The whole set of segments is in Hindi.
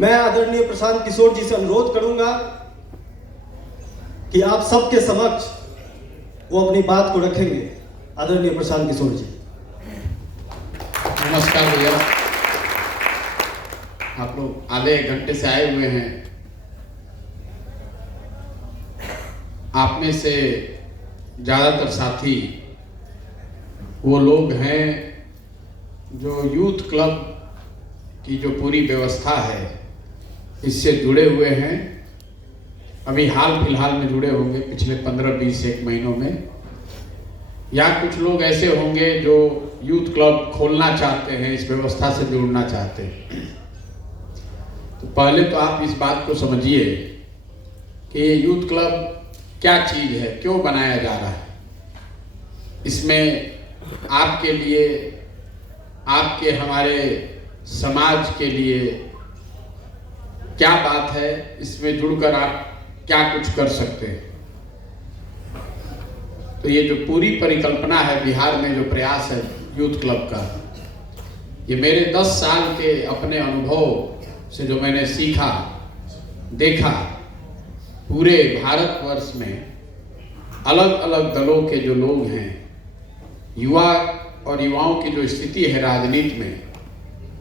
मैं आदरणीय प्रशांत किशोर जी से अनुरोध करूंगा कि आप सबके समक्ष वो अपनी बात को रखेंगे। आदरणीय प्रशांत किशोर जी। नमस्कार भैया, आप लोग आधे एक घंटे से आए हुए हैं। आप में से ज़्यादातर साथी वो लोग हैं जो यूथ क्लब की जो पूरी व्यवस्था है इससे जुड़े हुए हैं। अभी हाल फिलहाल में जुड़े होंगे पिछले 15-20 एक महीनों में, या कुछ लोग ऐसे होंगे जो यूथ क्लब खोलना चाहते हैं, इस व्यवस्था से जुड़ना चाहते हैं। तो पहले तो आप इस बात को समझिए कि यूथ क्लब क्या चीज़ है, क्यों बनाया जा रहा है। इसमें आपके लिए, आपके हमारे समाज के लिए क्या बात है, इसमें जुड़कर आप क्या कुछ कर सकते हैं। तो ये जो पूरी परिकल्पना है बिहार में, जो प्रयास है यूथ क्लब का, ये मेरे 10 साल के अपने अनुभव से जो मैंने सीखा देखा, पूरे भारतवर्ष में अलग अलग दलों के जो लोग हैं, युवा और युवाओं की जो स्थिति है राजनीति में,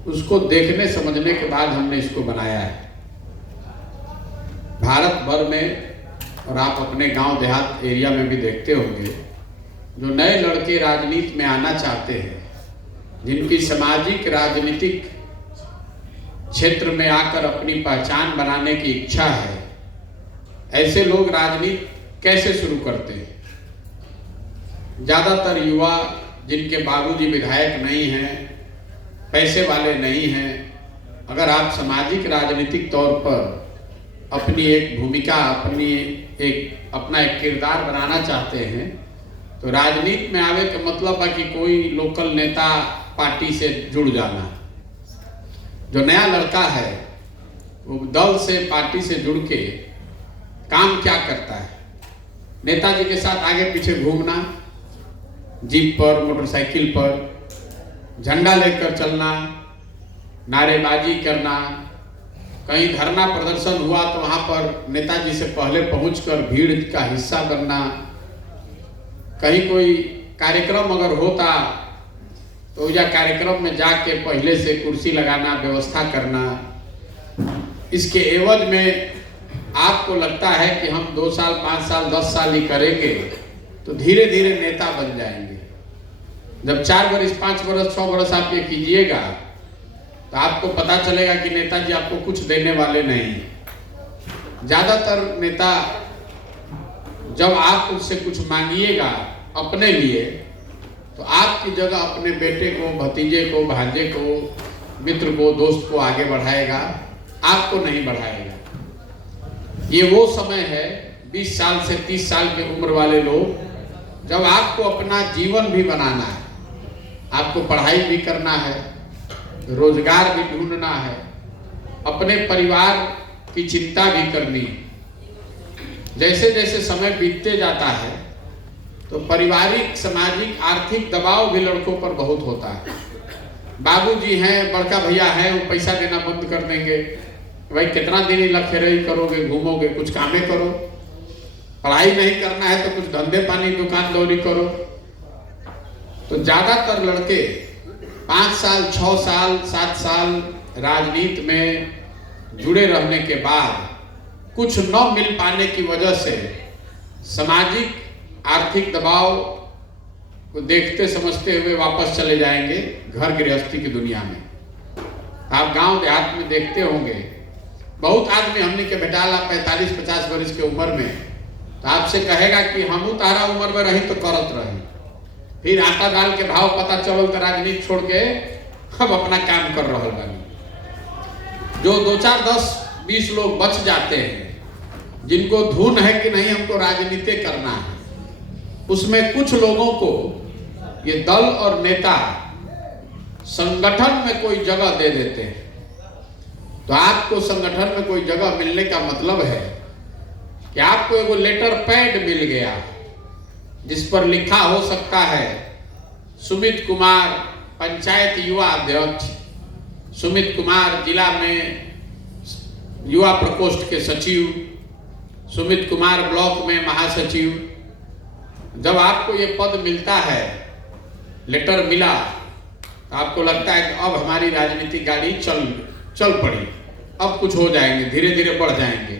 उसको देखने समझने के बाद हमने इसको बनाया है। भारत भर में, और आप अपने गांव देहात एरिया में भी देखते होंगे, जो नए लड़के राजनीति में आना चाहते हैं, जिनकी सामाजिक राजनीतिक क्षेत्र में आकर अपनी पहचान बनाने की इच्छा है, ऐसे लोग राजनीति कैसे शुरू करते हैं। ज़्यादातर युवा जिनके बाबूजी विधायक नहीं हैं, पैसे वाले नहीं हैं, अगर आप सामाजिक राजनीतिक तौर पर अपनी एक भूमिका, अपना एक किरदार बनाना चाहते हैं, तो राजनीति में आवे का मतलब है कि कोई लोकल नेता पार्टी से जुड़ जाना। जो नया लड़का है वो दल से, पार्टी से जुड़ के काम क्या करता है, नेताजी के साथ आगे पीछे घूमना, जीप पर, मोटरसाइकिल पर झंडा लेकर चलना, नारेबाजी करना, कहीं धरना प्रदर्शन हुआ तो वहाँ पर नेताजी से पहले पहुंचकर भीड़ का हिस्सा बनना, कहीं कोई कार्यक्रम अगर होता तो या कार्यक्रम में जाके पहले से कुर्सी लगाना, व्यवस्था करना। इसके एवज में आपको लगता है कि हम 2 साल, 5 साल, 10 साल ही करेंगे तो धीरे धीरे नेता बन जाएंगे। जब 4 वर्ष, 5 वर्ष, 6 वर्ष आप ये कीजिएगा तो आपको पता चलेगा कि नेताजी आपको कुछ देने वाले नहीं। ज़्यादातर नेता जब आप उससे कुछ मांगिएगा अपने लिए, तो आपकी जगह अपने बेटे को, भतीजे को, भांजे को, मित्र को, दोस्त को आगे बढ़ाएगा, आपको नहीं बढ़ाएगा। ये वो समय है 20 साल से 30 साल की उम्र वाले लोग, जब आपको अपना जीवन भी बनाना है, आपको पढ़ाई भी करना है, रोजगार भी ढूंढना है, अपने परिवार की चिंता भी करनी है। जैसे जैसे समय बीतते जाता है तो पारिवारिक, सामाजिक, आर्थिक दबाव भी लड़कों पर बहुत होता है। बाबूजी हैं, बड़का भैया हैं, वो पैसा देना बंद कर देंगे। भाई कितना दिन ही लखेरही करोगे, घूमोगे, कुछ कामें करो। पढ़ाई नहीं करना है तो कुछ धंधे पानी, दुकान दौरी करो। तो ज्यादातर लड़के 5 साल, 6 साल, 7 साल राजनीति में जुड़े रहने के बाद कुछ न मिल पाने की वजह से सामाजिक आर्थिक दबाव को देखते समझते हुए वापस चले जाएंगे घर गृहस्थी की दुनिया में। आप गांव देहात में देखते होंगे, बहुत आदमी हमने के बेटाला 45-50 वर्ष की उम्र में, तो आपसे कहेगा कि हम तारा उम्र में रही तो करत रही, फिर आटा दाल के भाव पता चलो तो राजनीति छोड़ के हम अपना काम कर रहे बानी। जो 2, 4, 10, 20 लोग बच जाते हैं, जिनको धुन है कि नहीं हमको राजनीति करना है, उसमें कुछ लोगों को ये दल और नेता संगठन में कोई जगह दे देते हैं। तो आपको संगठन में कोई जगह मिलने का मतलब है कि आपको एगो लेटर पैड मिल गया जिस पर लिखा हो सकता है सुमित कुमार पंचायत युवा अध्यक्ष, सुमित कुमार जिला में युवा प्रकोष्ठ के सचिव, सुमित कुमार ब्लॉक में महासचिव। जब आपको ये पद मिलता है, लेटर मिला, तो आपको लगता है कि अब हमारी राजनीतिक गाड़ी चल पड़ी, अब कुछ हो जाएंगे, धीरे धीरे बढ़ जाएंगे।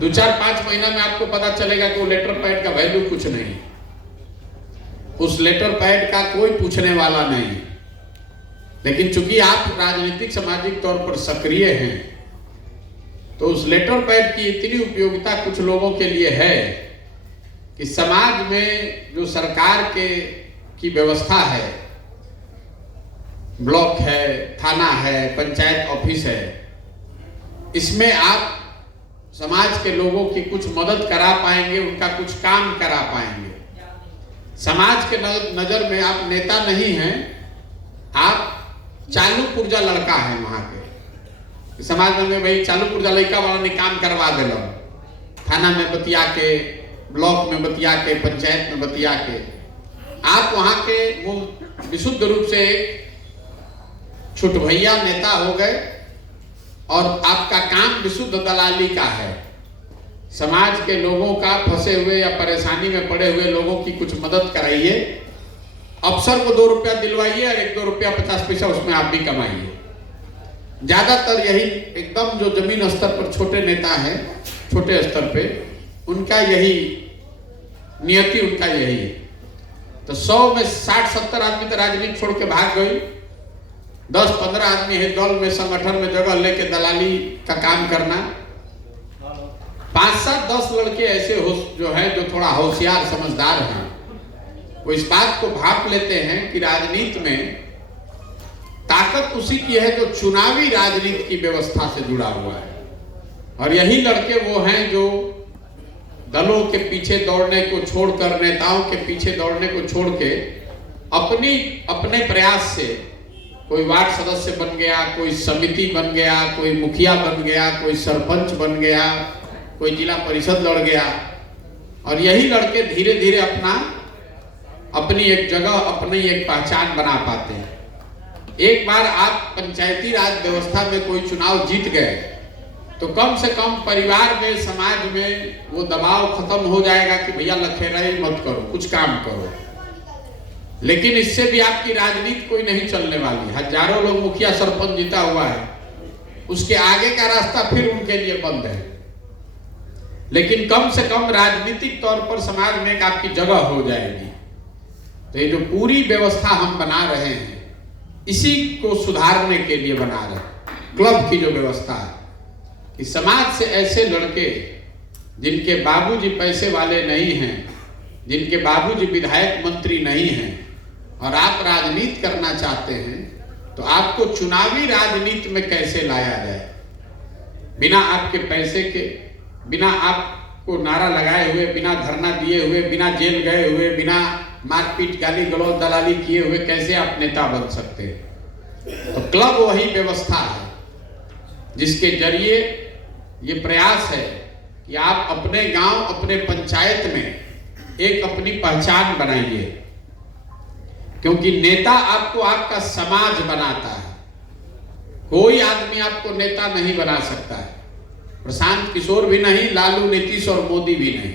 2-4-5 महीना में आपको पता चलेगा कि वो लेटर पैड का वैल्यू कुछ नहीं, उस लेटर पैड का कोई पूछने वाला नहीं। लेकिन चूंकि आप राजनीतिक सामाजिक तौर पर सक्रिय हैं, तो उस लेटर पैड की इतनी उपयोगिता कुछ लोगों के लिए है कि समाज में जो सरकार की व्यवस्था है, ब्लॉक है, थाना है, पंचायत ऑफिस है, इसमें आप समाज के लोगों की कुछ मदद करा पाएंगे, उनका कुछ काम करा पाएंगे। समाज के नजर में आप नेता नहीं हैं, आप चालू पुर्जा लड़का है वहां के। समाज में भाई चालू पुर्जा लड़का वाला ने काम करवा दिलो, थाना में बतिया के, ब्लॉक में बतिया के, पंचायत में बतिया के, आप वहां के विशुद्ध रूप से छुट भैया नेता हो गए और आपका काम विशुद्ध दलाली का है। समाज के लोगों का, फंसे हुए या परेशानी में पड़े हुए लोगों की कुछ मदद कराइए, अफसर को 2 रुपया दिलवाइए और 1-2 रुपया 50 पैसा उसमें आप भी कमाइए। ज्यादातर यही एकदम जो जमीन स्तर पर छोटे नेता हैं, छोटे स्तर पे, उनका यही नियति, उनका यही है। तो 100 में 60-70 आदमी तो राजनीति छोड़ के भाग गई, 10-15 आदमी है दल में, संगठन में जगह लेके दलाली का काम करना। 5-7-10 लड़के ऐसे जो हैं, जो थोड़ा होशियार समझदार हैं, वो इस बात को भाप लेते हैं कि राजनीति में ताकत उसी की है जो चुनावी राजनीति की व्यवस्था से जुड़ा हुआ है। और यही लड़के वो हैं जो दलों के पीछे दौड़ने को छोड़कर, नेताओं के पीछे दौड़ने को छोड़ के अपने प्रयास से कोई वार्ड सदस्य बन गया, कोई समिति बन गया, कोई मुखिया बन गया, कोई सरपंच बन गया, कोई जिला परिषद लड़ गया। और यही लड़के धीरे धीरे अपनी एक जगह, अपनी एक पहचान बना पाते हैं। एक बार आप पंचायती राज व्यवस्था में कोई चुनाव जीत गए तो कम से कम परिवार में, समाज में वो दबाव खत्म हो जाएगा कि भैया लखेराई मत करो, कुछ काम करो। लेकिन इससे भी आपकी राजनीति कोई नहीं चलने वाली। हजारों लोग मुखिया सरपंच जीता हुआ है, उसके आगे का रास्ता फिर उनके लिए बंद है। लेकिन कम से कम राजनीतिक तौर पर समाज में एक आपकी जगह हो जाएगी। तो ये जो पूरी व्यवस्था हम बना रहे हैं, इसी को सुधारने के लिए बना रहे हैं। क्लब की जो व्यवस्था है कि समाज से ऐसे लड़के जिनके बाबूजी पैसे वाले नहीं हैं, जिनके बाबूजी विधायक मंत्री नहीं हैं, और आप राजनीति करना चाहते हैं, तो आपको चुनावी राजनीति में कैसे लाया जाए, बिना आपके पैसे के, बिना आपको नारा लगाए हुए, बिना धरना दिए हुए, बिना जेल गए हुए, बिना मारपीट, गाली गलौज, दलाली किए हुए कैसे आप नेता बन सकते हैं। तो क्लब वही व्यवस्था है जिसके जरिए ये प्रयास है कि आप अपने गांव, अपने पंचायत में एक अपनी पहचान बनाइए। क्योंकि नेता आपको आपका समाज बनाता है, कोई आदमी आपको नेता नहीं बना सकता है। प्रशांत किशोर भी नहीं, लालू, नीतीश और मोदी भी नहीं।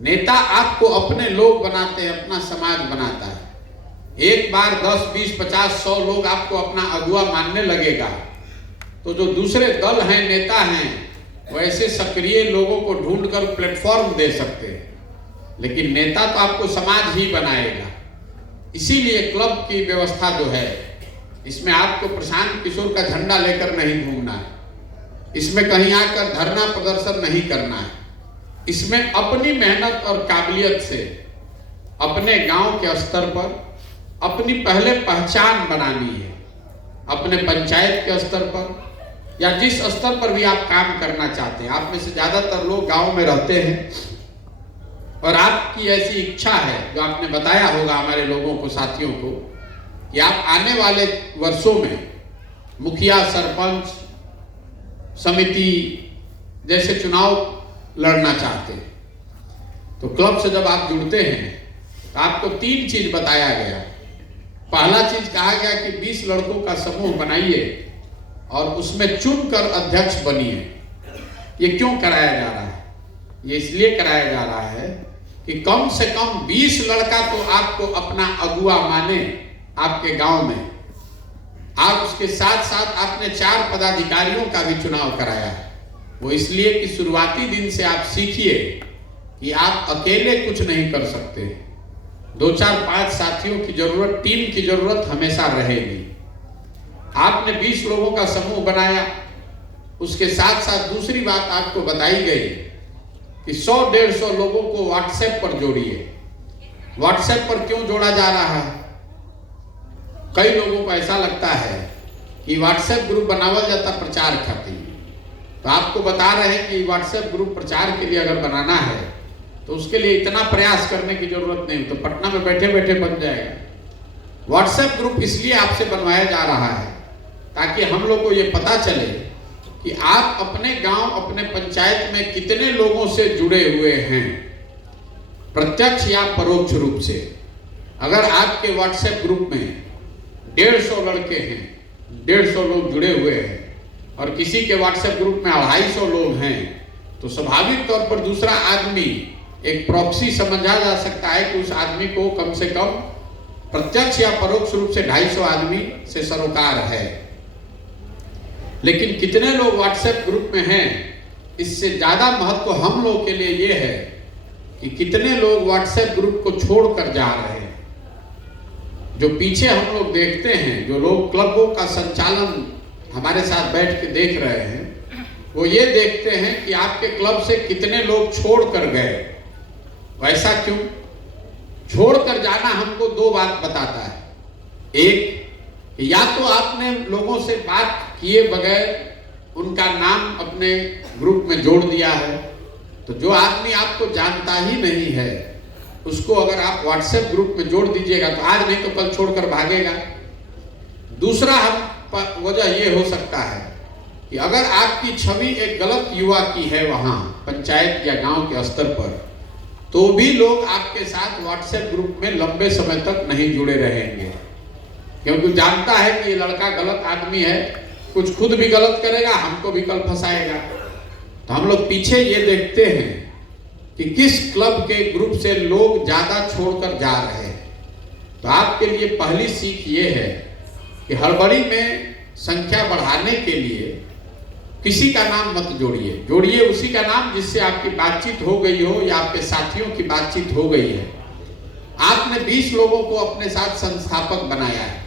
नेता आपको अपने लोग बनाते हैं, अपना समाज बनाता है। एक बार 10, 20, 50, 100 लोग आपको अपना अगुआ मानने लगेगा तो जो दूसरे दल हैं, नेता हैं, वो ऐसे सक्रिय लोगों को ढूंढकर प्लेटफॉर्म दे सकते हैं। लेकिन नेता तो आपको समाज ही बनाएगा। इसीलिए क्लब की व्यवस्था जो है, इसमें आपको प्रशांत किशोर का झंडा लेकर नहीं घूमना है, इसमें कहीं आकर धरना प्रदर्शन नहीं करना है। इसमें अपनी मेहनत और काबिलियत से अपने गांव के स्तर पर अपनी पहले पहचान बनानी है। अपने पंचायत के स्तर पर या जिस स्तर पर भी आप काम करना चाहते हैं। आप में से ज्यादातर लोग गांव में रहते हैं और आपकी ऐसी इच्छा है, जो आपने बताया होगा हमारे लोगों को, साथियों को, कि आप आने वाले वर्षों में मुखिया, सरपंच, समिति जैसे चुनाव लड़ना चाहते हैं। तो क्लब से जब आप जुड़ते हैं तो आपको 3 चीज बताया गया। पहला चीज कहा गया कि 20 लड़कों का समूह बनाइए और उसमें चुनकर अध्यक्ष बनिए। ये क्यों कराया जा रहा है? ये इसलिए कराया जा रहा है कि कम से कम 20 लड़का तो आपको अपना अगुआ माने आपके गांव में। आप उसके साथ साथ आपने 4 पदाधिकारियों का भी चुनाव कराया है। वो इसलिए कि शुरुआती दिन से आप सीखिए कि आप अकेले कुछ नहीं कर सकते। 2, 4, 5 साथियों की जरूरत, टीम की जरूरत हमेशा रहेगी। आपने 20 लोगों का समूह बनाया। उसके साथ साथ दूसरी बात आपको बताई गई कि 100-150 लोगों को व्हाट्सएप पर जोड़िए। व्हाट्सएप पर क्यों जोड़ा जा रहा है? कई लोगों को ऐसा लगता है कि व्हाट्सएप ग्रुप बनावल जाता प्रचार खातिर। तो आपको बता रहे हैं कि व्हाट्सएप ग्रुप प्रचार के लिए अगर बनाना है तो उसके लिए इतना प्रयास करने की जरूरत नहीं, तो पटना में बैठे बैठे बन जाएगा। व्हाट्सएप ग्रुप इसलिए आपसे बनवाया जा रहा है ताकि हम लोग को ये पता चले कि आप अपने गांव, अपने पंचायत में कितने लोगों से जुड़े हुए हैं, प्रत्यक्ष या परोक्ष रूप से। अगर आपके व्हाट्सएप ग्रुप में 150 लड़के हैं, 150 लोग जुड़े हुए हैं, और किसी के व्हाट्सएप ग्रुप में 250 लोग हैं, तो स्वाभाविक तौर पर दूसरा आदमी एक प्रॉक्सी समझा जा सकता है कि उस आदमी को कम से कम प्रत्यक्ष या परोक्ष रूप से 250 आदमी से सरोकार है। लेकिन कितने लोग व्हाट्सएप ग्रुप में हैं, इससे ज्यादा महत्व हम लोग के लिए यह है कि कितने लोग व्हाट्सएप ग्रुप को छोड़कर जा रहे हैं। जो पीछे हम लोग देखते हैं, जो लोग क्लबों का संचालन हमारे साथ बैठ के देख रहे हैं, वो ये देखते हैं कि आपके क्लब से कितने लोग छोड़कर गए। वैसा क्यों? छोड़कर जाना हमको 2 बात बताता है। एक, या तो आपने लोगों से बात किए बगैर उनका नाम अपने ग्रुप में जोड़ दिया है। तो जो आदमी आपको जानता ही नहीं है उसको अगर आप व्हाट्सएप ग्रुप में जोड़ दीजिएगा तो आज नहीं तो कल छोड़कर भागेगा। दूसरा वजह ये हो सकता है कि अगर आपकी छवि एक गलत युवा की है वहां पंचायत या गांव के स्तर पर, तो भी लोग आपके साथ व्हाट्सएप ग्रुप में लंबे समय तक नहीं जुड़े रहेंगे, क्योंकि जानता है कि ये लड़का गलत आदमी है, कुछ खुद भी गलत करेगा, हमको भी कल फंसाएगा। तो हम लोग पीछे ये देखते हैं कि किस क्लब के ग्रुप से लोग ज्यादा छोड़कर जा रहे हैं। तो आपके लिए पहली सीख ये है कि हड़बड़ी में संख्या बढ़ाने के लिए किसी का नाम मत जोड़िए। जोड़िए उसी का नाम जिससे आपकी बातचीत हो गई हो या आपके साथियों की बातचीत हो गई है। आपने 20 लोगों को अपने साथ संस्थापक बनाया है।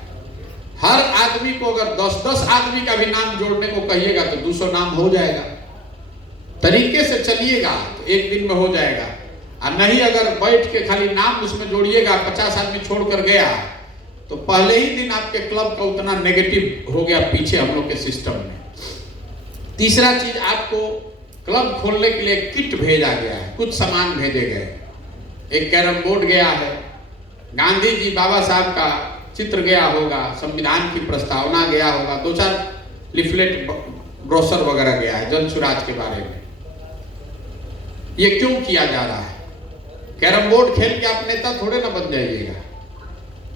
हर आदमी को अगर 10-10 आदमी का भी नाम जोड़ने को कहिएगा तो 200 नाम हो जाएगा। तरीके से चलिएगा तो एक दिन में हो जाएगा, और नहीं अगर बैठ के खाली नाम उसमें जोड़िएगा, 50 आदमी छोड़कर गया तो पहले ही दिन आपके क्लब का उतना नेगेटिव हो गया पीछे हम लोग के सिस्टम में। तीसरा चीज, आपको क्लब खोलने के लिए किट भेजा गया है, कुछ सामान भेजे गए। एक कैरम बोर्ड गया है, गांधी जी बाबा साहब का चित्र गया होगा, संविधान की प्रस्तावना गया होगा, 2-4 लिफलेट ब्रोशर वगैरह गया है जन सुराज के बारे में। ये क्यों किया जा रहा है? कैरम बोर्ड खेल के आप नेता थोड़े ना बन जाइएगा।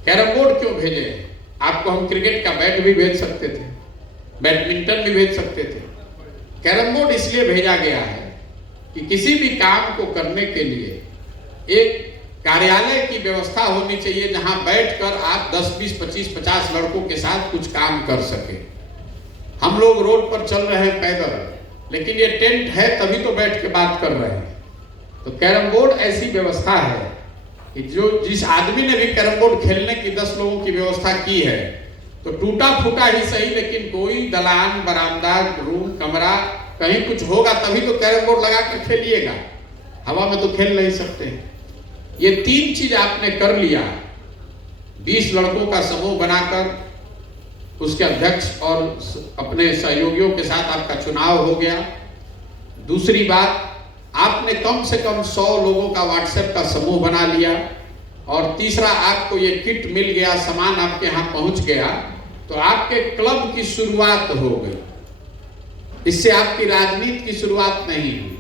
कैरम बोर्ड क्यों भेजे? आपको हम क्रिकेट का बैट भी भेज सकते थे, बैडमिंटन भी भेज सकते थे। कैरम बोर्ड इसलिए भेजा गया है कि किसी भी काम को करने के लिए एक कार्यालय की व्यवस्था होनी चाहिए जहां बैठकर आप 10, 20, 25, 50 लड़कों के साथ कुछ काम कर सके। हम लोग रोड पर चल रहे हैं पैदल, लेकिन ये टेंट है तभी तो बैठ के बात कर रहे हैं। तो कैरम बोर्ड ऐसी व्यवस्था है कि जिस आदमी ने भी कैरम बोर्ड खेलने की 10 लोगों की व्यवस्था की है तो टूटा फूटा ही सही, लेकिन कोई दलान, बरामदा, रूम, कमरा कहीं कुछ होगा तभी तो कैरम बोर्ड लगा कर खेलिएगा। हवा में तो खेल नहीं सकते। ये 3 चीज आपने कर लिया। 20 लड़कों का समूह बनाकर उसके अध्यक्ष और अपने सहयोगियों के साथ आपका चुनाव हो गया। दूसरी बात, आपने कम से कम 100 लोगों का व्हाट्सएप का समूह बना लिया। और तीसरा, आपको ये किट मिल गया, सामान आपके यहाँ पहुंच गया, तो आपके क्लब की शुरुआत हो गई। इससे आपकी राजनीति की शुरुआत नहीं हुई,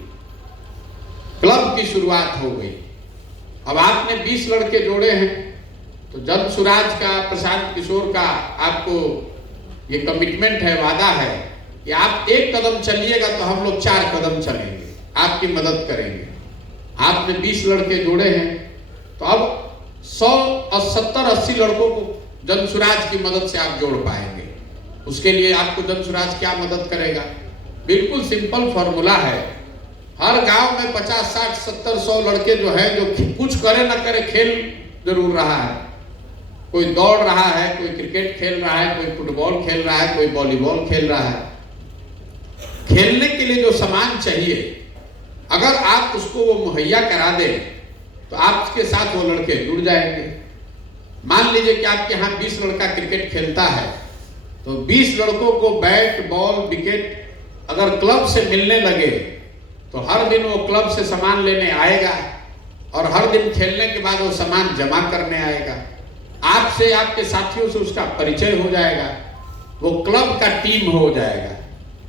क्लब की शुरुआत हो गई। अब आपने 20 लड़के जोड़े हैं तो जन सुराज का, प्रशांत किशोर का आपको ये कमिटमेंट है, वादा है कि आप एक कदम चलिएगा तो हम लोग 4 कदम चलेंगे, आपकी मदद करेंगे। आपने 20 लड़के जोड़े हैं तो अब 100 और 70-80 लड़कों को जनसुराज की मदद से आप जोड़ पाएंगे। उसके लिए आपको जनसुराज क्या मदद करेगा? बिल्कुल सिंपल फॉर्मूला है। हर गांव में 50, 60, 70, 100 लड़के जो हैं, जो कुछ करे ना करे खेल जरूर रहा है। कोई दौड़ रहा है, कोई क्रिकेट खेल रहा है, कोई फुटबॉल खेल रहा है, कोई वॉलीबॉल खेल रहा है। खेलने के लिए जो सामान चाहिए, अगर आप उसको वो मुहैया करा दें तो आपके साथ वो लड़के जुड़ जाएंगे। मान लीजिए कि आपके यहाँ 20 लड़का क्रिकेट खेलता है, तो 20 लड़कों को बैट, बॉल, विकेट अगर क्लब से मिलने लगे तो हर दिन वो क्लब से सामान लेने आएगा और हर दिन खेलने के बाद वो सामान जमा करने आएगा। आपसे, आपके साथियों से उसका परिचय हो जाएगा, वो क्लब का टीम हो जाएगा।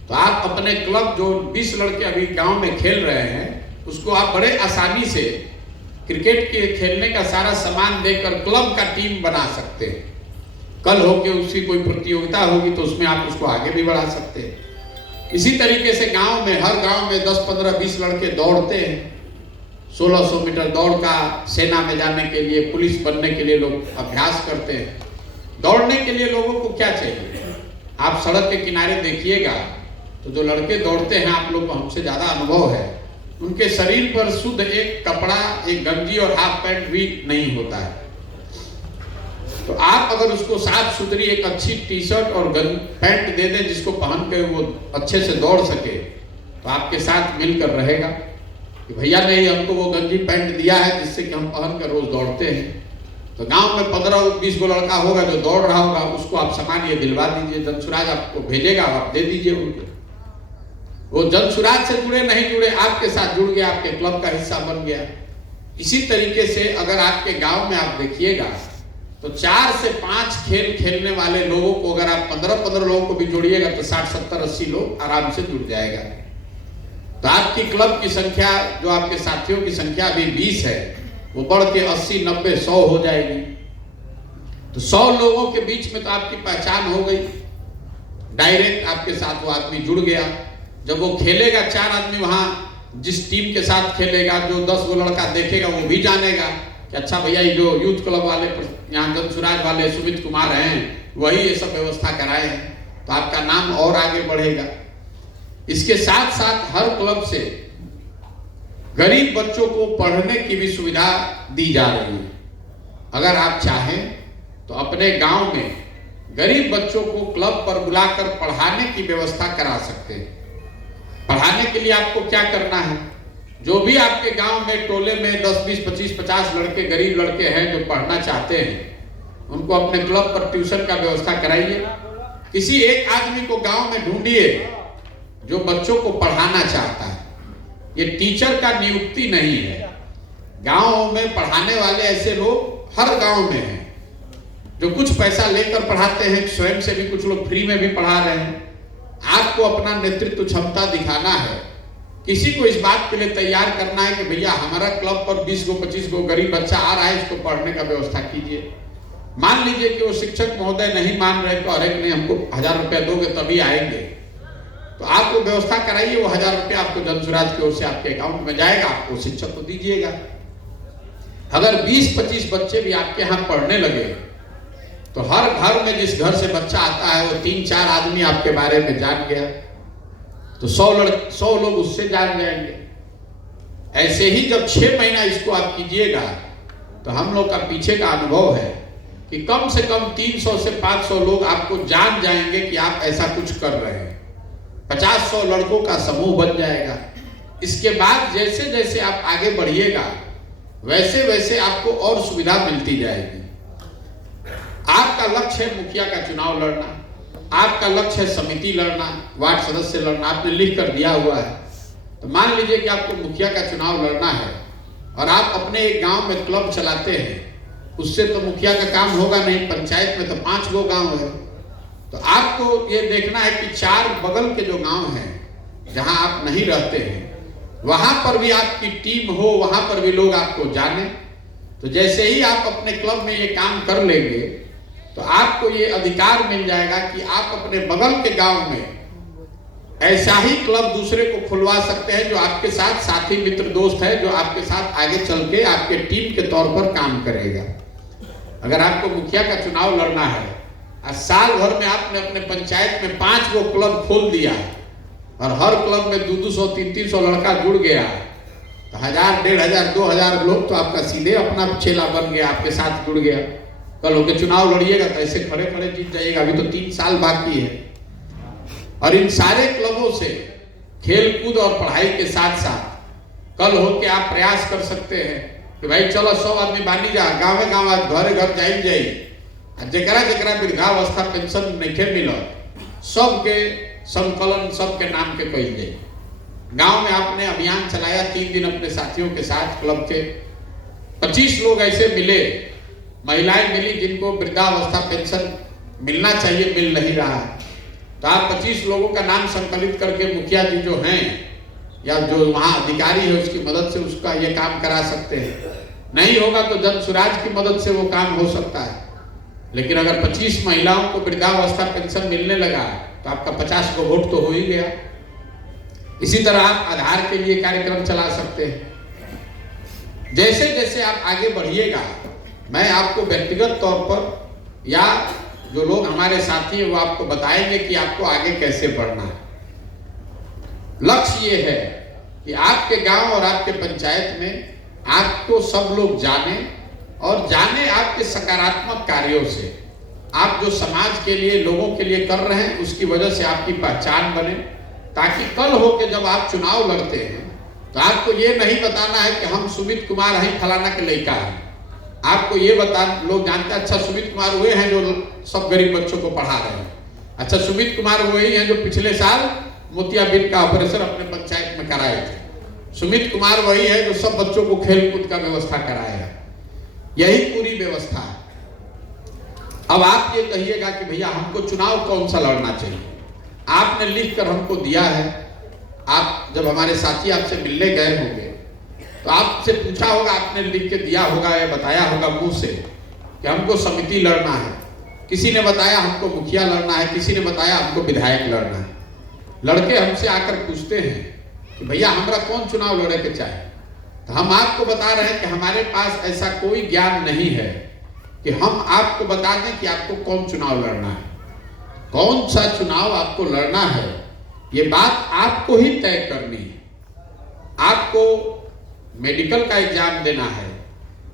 तो आप अपने क्लब, जो 20 लड़के अभी गांव में खेल रहे हैं, उसको आप बड़े आसानी से क्रिकेट के खेलने का सारा सामान देकर क्लब का टीम बना सकते हैं। कल होके उसकी कोई प्रतियोगिता होगी तो उसमें आप उसको आगे भी बढ़ा सकते हैं। इसी तरीके से गांव में, हर गांव में 10, 15, 20 लड़के दौड़ते हैं। 1600 मीटर दौड़ का सेना में जाने के लिए, पुलिस बनने के लिए लोग अभ्यास करते हैं। दौड़ने के लिए लोगों को क्या चाहिए? आप सड़क के किनारे देखिएगा तो जो लड़के दौड़ते हैं, आप लोग को हमसे ज्यादा अनुभव है, उनके शरीर पर शुद्ध एक कपड़ा, एक गंजी और हाफ पैंट भी नहीं होता है। तो आप अगर उसको साफ सुथरी एक अच्छी टी-शर्ट और पैंट दे दें जिसको पहन के वो अच्छे से दौड़ सके, तो आपके साथ मिलकर रहेगा कि भैया ने हमको वो गंजी पैंट दिया है जिससे कि हम पहन कर रोज दौड़ते हैं। तो गांव में 15-20 गो लड़का होगा जो दौड़ रहा होगा, उसको आप सामान ये दिलवा दीजिए, जनसुराज आपको भेजेगा, आप दे दीजिए उनको। वो जनसुराज से जुड़े नहीं जुड़े, आपके साथ जुड़ गया, आपके क्लब का हिस्सा बन गया। इसी तरीके से अगर आपके गांव में आप देखिएगा तो 4 से 5 खेल खेलने वाले लोगों को अगर आप 15-15 लोगों को भी जोड़िएगा तो 60, 70, 80 लोग आराम से जुड़ जाएगा। तो आपकी क्लब की संख्या, जो आपके साथियों की संख्या अभी 20 है, वो बढ़ के 80, 90, 100 हो जाएगी। तो 100 लोगों के बीच में तो आपकी पहचान हो गई, डायरेक्ट आपके साथ वो आदमी जुड़ गया। जब वो खेलेगा, 4 आदमी वहां जिस टीम के साथ खेलेगा, जो 10 गो लड़का देखेगा वो भी जानेगा कि अच्छा भैया ये जो यूथ क्लब वाले यहाँ जनसुराज वाले सुमित कुमार हैं, वही ये सब व्यवस्था कराए हैं। तो आपका नाम और आगे बढ़ेगा। इसके साथ साथ हर क्लब से गरीब बच्चों को पढ़ने की भी सुविधा दी जा रही है। अगर आप चाहें तो अपने गांव में गरीब बच्चों को क्लब पर बुलाकर पढ़ाने की व्यवस्था करा सकते हैं। पढ़ाने के लिए आपको क्या करना है? जो भी आपके गांव में, टोले में 10, 20, 25, 50 लड़के, गरीब लड़के हैं जो पढ़ना चाहते हैं, उनको अपने क्लब पर ट्यूशन का व्यवस्था कराइए। किसी एक आदमी को गांव में ढूंढिए जो बच्चों को पढ़ाना चाहता है। ये टीचर का नियुक्ति नहीं है। गांव में पढ़ाने वाले ऐसे लोग हर गांव में हैं जो कुछ पैसा लेकर पढ़ाते हैं, स्वयं से भी कुछ लोग फ्री में भी पढ़ा रहे हैं। आपको अपना नेतृत्व क्षमता दिखाना है, किसी को इस बात के लिए तैयार करना है कि भैया हमारा क्लब पर 20 गो 25 गो गरीब बच्चा आ रहा है, इसको पढ़ने का व्यवस्था कीजिए। मान लीजिए कि वो शिक्षक महोदय नहीं मान रहे तो अरे नहीं, हमको 1000 रुपया दोगे तभी आएंगे, तो आप वो व्यवस्था कराइए। वो 1000 रुपया आपको जनसुराज की ओर से आपके अकाउंट में जाएगा, आपको शिक्षक को दीजिएगा। अगर 20-25 बच्चे भी आपके यहाँ पढ़ने लगे तो हर घर में जिस घर से बच्चा आता है वो 3-4 आदमी आपके बारे में जान गया, तो 100 लोग उससे जान जाएंगे। ऐसे ही जब 6 महीना इसको आप कीजिएगा तो हम लोग का पीछे का अनुभव है कि कम से कम 300 से 500 लोग आपको जान जाएंगे कि आप ऐसा कुछ कर रहे हैं। 50-100 लड़कों का समूह बन जाएगा। इसके बाद जैसे जैसे आप आगे बढ़िएगा वैसे वैसे आपको और सुविधा मिलती जाएगी। आपका लक्ष्य है मुखिया का चुनाव लड़ना, आपका लक्ष्य है समिति लड़ना, वार्ड सदस्य लड़ना, आपने लिख कर दिया हुआ है। तो मान लीजिए कि आपको मुखिया का चुनाव लड़ना है और आप अपने एक गांव में क्लब चलाते हैं, उससे तो मुखिया का काम होगा नहीं। पंचायत में तो 5 गो गांव है, तो आपको ये देखना है कि 4 बगल के जो गांव हैं जहां आप नहीं रहते हैं वहां पर भी आपकी टीम हो, वहां पर भी लोग आपको जाने। तो जैसे ही आप अपने क्लब में ये काम कर लेंगे तो आपको ये अधिकार मिल जाएगा कि आप अपने बगल के गांव में ऐसा ही क्लब दूसरे को खुलवा सकते हैं जो आपके साथ साथी मित्र दोस्त है, जो आपके साथ आगे चल के आपके टीम के तौर पर काम करेगा। अगर आपको मुखिया का चुनाव लड़ना है और साल भर में आपने अपने पंचायत में 5 गो क्लब खोल दिया और हर क्लब में 200 300 लड़का जुड़ गया, तो 1000 1500 2000 लोग तो आपका सीधे अपना चेला बन गया, आपके साथ जुड़ गया। कल होके चुनाव लड़िएगा तो ऐसे खड़े खड़े जीत जाइएगा। अभी तो 3 साल बाकी है। और इन सारे क्लबों से खेल कूद और पढ़ाई के साथ साथ कल होके आप प्रयास कर सकते हैं कि भाई चलो 100 आदमी बानी जा, गाँव गाँव घरे घर जाई जरा जरा वृद्धावस्था पेंशन नहीं मिलत सबके संकलन सबके नाम के कही जाए। गांव में आपने अभियान चलाया 3 दिन अपने साथियों के साथ क्लब के 25 लोग ऐसे मिले, महिलाएं मिली जिनको वृद्धावस्था पेंशन मिलना चाहिए, मिल नहीं रहा है। तो आप 25 लोगों का नाम संकलित करके मुखिया जी जो हैं या जो वहाँ अधिकारी है उसकी मदद से उसका ये काम करा सकते हैं। नहीं होगा तो जन सुराज की मदद से वो काम हो सकता है। लेकिन अगर 25 महिलाओं को वृद्धावस्था पेंशन मिलने लगा तो आपका 50 को वोट तो हो ही गया। इसी तरह आप आधार के लिए कार्यक्रम चला सकते हैं। जैसे जैसे आप आगे बढ़िएगा, मैं आपको व्यक्तिगत तौर पर या जो लोग हमारे साथी हैं वो आपको बताएंगे कि आपको आगे कैसे बढ़ना है। लक्ष्य ये है कि आपके गांव और आपके पंचायत में आपको सब लोग जाने और जाने आपके सकारात्मक कार्यों से। आप जो समाज के लिए लोगों के लिए कर रहे हैं उसकी वजह से आपकी पहचान बने, ताकि कल हो के जब आप चुनाव लड़ते हैं तो आपको ये नहीं बताना है कि हम सुमित कुमार हैं फलाना के लड़का है। आपको ये बता, लोग जानते हैं अच्छा सुमित कुमार वही हैं जो सब गरीब बच्चों को पढ़ा रहे हैं, अच्छा सुमित कुमार वही हैं जो पिछले साल मोतियाबिंद का ऑपरेशन अपने पंचायत में कराए थे, सुमित कुमार वही है जो सब बच्चों को खेल कूद का व्यवस्था कराया है। यही पूरी व्यवस्था है। अब आप ये कहिएगा कि भैया हमको चुनाव कौन सा लड़ना चाहिए। आपने लिख कर हमको दिया है। आप जब हमारे साथी आपसे मिलने गए होंगे तो आपसे पूछा होगा, आपने लिख के दिया होगा या बताया होगा मुंह से कि हमको समिति लड़ना है, किसी ने बताया हमको मुखिया लड़ना है, किसी ने बताया हमको विधायक लड़ना है। लड़के हमसे आकर पूछते हैं कि भैया हमारा कौन चुनाव लड़े के चाहे, तो हम आपको बता रहे हैं कि हमारे पास ऐसा कोई ज्ञान नहीं है कि हम आपको बता दें कि आपको कौन चुनाव लड़ना है। कौन सा चुनाव आपको लड़ना है ये बात आपको ही तय करनी है। आपको मेडिकल का एग्जाम देना है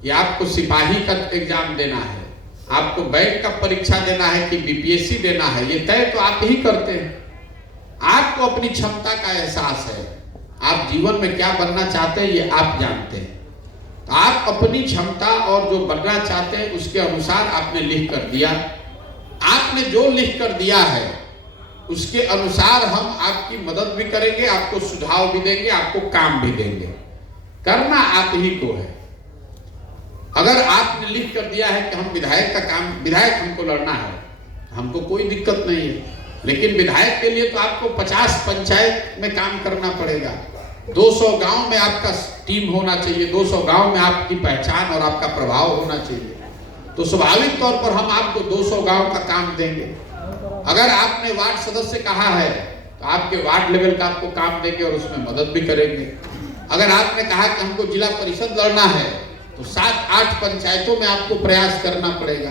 या आपको सिपाही का एग्जाम देना है, आपको बैंक का परीक्षा देना है कि बीपीएससी देना है, ये तय तो आप ही करते हैं। आपको अपनी क्षमता का एहसास है, आप जीवन में क्या बनना चाहते हैं ये आप जानते हैं। तो आप अपनी क्षमता और जो बनना चाहते हैं उसके अनुसार आपने लिख कर दिया। आपने जो लिख कर दिया है उसके अनुसार हम आपकी मदद भी करेंगे, आपको सुझाव भी देंगे, आपको काम भी देंगे। करना आप ही को है। अगर आपने लिख कर दिया है कि हम विधायक का काम, विधायक हमको लड़ना है, हमको कोई दिक्कत नहीं है। लेकिन विधायक के लिए तो आपको 50 पंचायत में काम करना पड़ेगा, 200 गांव में आपका टीम होना चाहिए, 200 गांव में आपकी पहचान और आपका प्रभाव होना चाहिए। तो स्वाभाविक तौर पर हम आपको 200 गांव का काम देंगे। अगर आपने वार्ड सदस्य कहा है तो आपके वार्ड लेवल का आपको काम देंगे और उसमें मदद भी करेंगे। अगर आपने कहा कि हमको जिला परिषद लड़ना है तो 7-8 पंचायतों में आपको प्रयास करना पड़ेगा।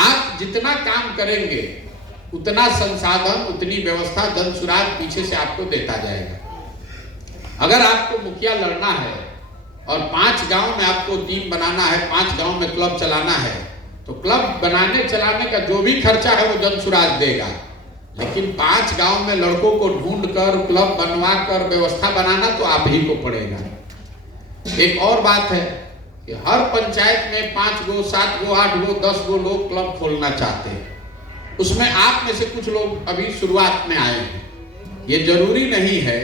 आप जितना काम करेंगे उतना संसाधन, उतनी व्यवस्था जन सुराज पीछे से आपको देता जाएगा। अगर आपको मुखिया लड़ना है और 5 गांव में आपको टीम बनाना है, 5 गांव में क्लब चलाना है, तो क्लब बनाने चलाने का जो भी खर्चा है वो जन सुराज देगा। लेकिन 5 गांव में लड़कों को ढूंढ कर क्लब बनवा कर व्यवस्था बनाना तो आप ही को पड़ेगा। एक और बात है कि हर पंचायत में 5 गो 7 गो 8 गो 10 गो लोग क्लब खोलना चाहते हैं। उसमें आप में से कुछ लोग अभी शुरुआत में आए हैं। ये जरूरी नहीं है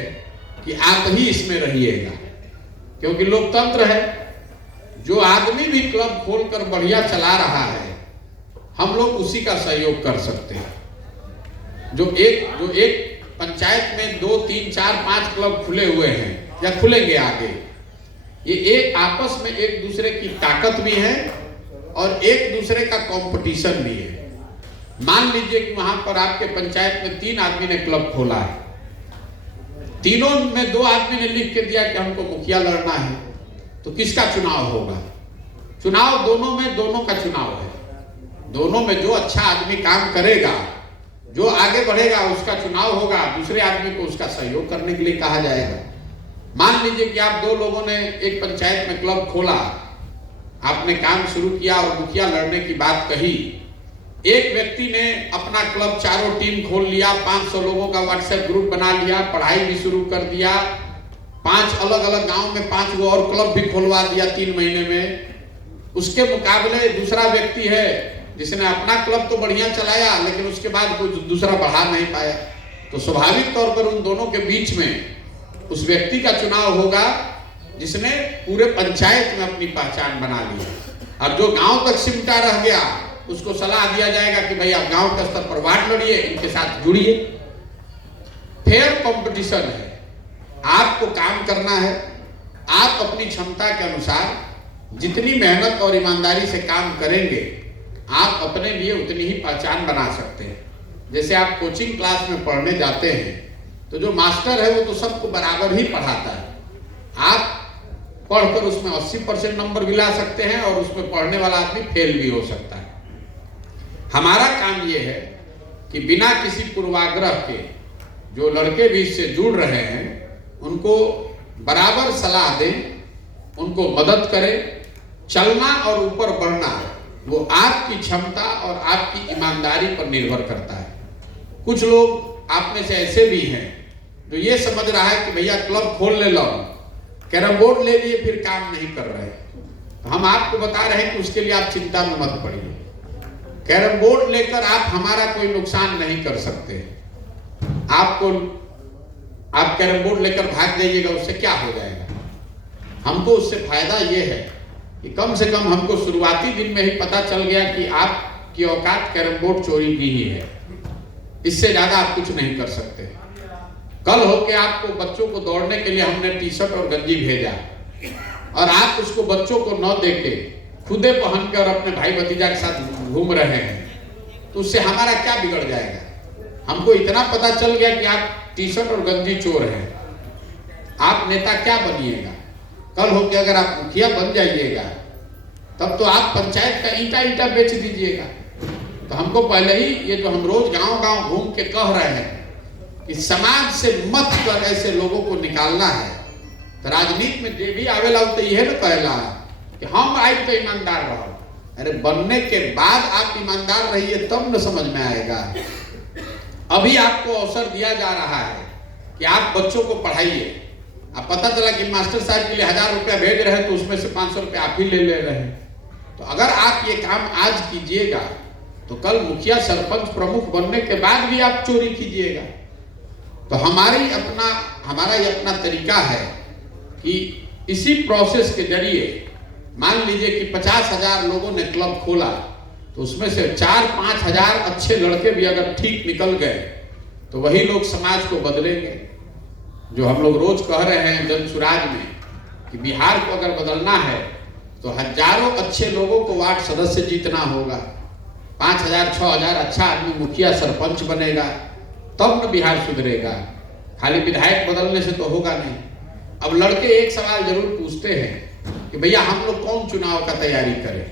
कि आप ही इसमें रहिएगा, क्योंकि लोकतंत्र है। जो आदमी भी क्लब खोलकर बढ़िया चला रहा है हम लोग उसी का सहयोग कर सकते हैं। जो एक पंचायत में 2, 3, 4, 5 क्लब खुले हुए हैं या खुलेंगे आगे, ये एक आपस में एक दूसरे की ताकत भी है और एक दूसरे का कंपटीशन भी है। मान लीजिए कि वहां पर आपके पंचायत में 3 आदमी ने क्लब खोला है, तीनों में 2 आदमी ने लिख के दिया कि हमको मुखिया लड़ना है, तो किसका चुनाव होगा? चुनाव दोनों का चुनाव है। दोनों में जो अच्छा आदमी काम करेगा, जो आगे बढ़ेगा, उसका चुनाव होगा। दूसरे आदमी को उसका सहयोग करने के लिए कहा जाएगा। मान लीजिए कि आप 2 लोगों ने एक पंचायत में क्लब खोला, आपने काम शुरू किया और मुखिया लड़ने की बात कही। एक व्यक्ति ने अपना क्लब चारों टीम खोल लिया, 500 लोगों का व्हाट्सएप ग्रुप बना लिया, पढ़ाई भी शुरू कर दिया, 5 अलग अलग गांव में 5 गो और क्लब भी खोलवा दिया 3 महीने में। उसके मुकाबले दूसरा व्यक्ति है जिसने अपना क्लब तो बढ़िया चलाया, लेकिन उसके बाद कोई दूसरा बढ़ा नहीं पाया। तो स्वाभाविक तौर पर उन दोनों के बीच में उस व्यक्ति का चुनाव होगा जिसने पूरे पंचायत में अपनी पहचान बना ली। अब जो गांव तक सिमटा रह गया, उसको सलाह दिया जाएगा कि भाई आप गांव के स्तर पर वार्ड लड़िए, इनके साथ जुड़िए। फेयर कंपटीशन है, आपको काम करना है। आप अपनी क्षमता के अनुसार जितनी मेहनत और ईमानदारी से काम करेंगे, आप अपने लिए उतनी ही पहचान बना सकते हैं। जैसे आप कोचिंग क्लास में पढ़ने जाते हैं, तो जो मास्टर है वो तो सबको बराबर ही पढ़ाता है। आप पढ़कर उसमें 80% नंबर भी ला सकते हैं और उसमें पढ़ने वाला आदमी फेल भी हो सकता है। हमारा काम ये है कि बिना किसी पूर्वाग्रह के जो लड़के भी इससे जुड़ रहे हैं, उनको बराबर सलाह दें, उनको मदद करें। चलना और ऊपर बढ़ना वो आपकी क्षमता और आपकी ईमानदारी पर निर्भर करता है। कुछ लोग आप में से ऐसे भी हैं जो ये समझ रहा है कि भैया क्लब खोल ले लो, कैरम बोर्ड ले लिए, फिर काम नहीं कर रहे। तो हम आपको बता रहे हैं कि उसके लिए आप चिंता में मत पड़िए। कैरम बोर्ड लेकर आप हमारा कोई नुकसान नहीं कर सकते। आप कैरम बोर्ड लेकर भाग जाइएगा, उससे क्या हो जाएगा? हमको उससे फायदा ये है कि कम से कम हमको शुरुआती दिन में ही पता चल गया कि आपकी औकात कैरम बोर्ड चोरी की ही है। इससे ज्यादा आप कुछ नहीं कर सकते। कल होके आपको बच्चों को दौड़ने के लिए हमने टी-शर्ट और गंजी भेजा और आप उसको बच्चों को न देके खुदे पहनकर अपने भाई भतीजा के साथ घूम रहे हैं, तो उससे हमारा क्या बिगड़ जाएगा? हमको इतना पता चल गया कि आप टी-शर्ट और गंजी चोर हैं, आप नेता क्या बनिएगा? कल होके अगर आप मुखिया बन जाइएगा, तब तो आप पंचायत का ईंटा बेच दीजिएगा। तो हमको पहले ही ये जो हम रोज गांव-गांव घूम के कह रहे हैं कि समाज से मत कर ऐसे लोगों को निकालना है। तो राजनीति में जे भी आवेला तो यह न कहला कि हम आए तो ईमानदार रहो। अरे बनने के बाद आप ईमानदार रहिए, तब न समझ में आएगा। अभी आपको अवसर दिया जा रहा है कि आप बच्चों को पढ़ाइए। अब पता चला कि मास्टर साहब के लिए 1000 रुपया भेज रहे हैं, तो उसमें से 500 रुपया आप ही ले रहे हैं। तो अगर आप ये काम आज कीजिएगा, तो कल मुखिया सरपंच प्रमुख बनने के बाद भी आप चोरी कीजिएगा। तो हमारा ये अपना तरीका है कि इसी प्रोसेस के जरिए, मान लीजिए कि 50,000 लोगों ने क्लब खोला, तो उसमें से 4-5 हजार अच्छे लड़के भी अगर ठीक निकल गए, तो वही लोग समाज को बदलेंगे। जो हम लोग रोज कह रहे हैं जन सुराज में कि बिहार को अगर बदलना है तो हजारों अच्छे लोगों को वार्ड सदस्य जीतना होगा। 5,000 6,000 अच्छा आदमी मुखिया सरपंच बनेगा, तब न बिहार सुधरेगा। खाली विधायक बदलने से तो होगा नहीं। अब लड़के एक सवाल जरूर पूछते हैं कि भैया हम लोग कौन चुनाव का तैयारी करें?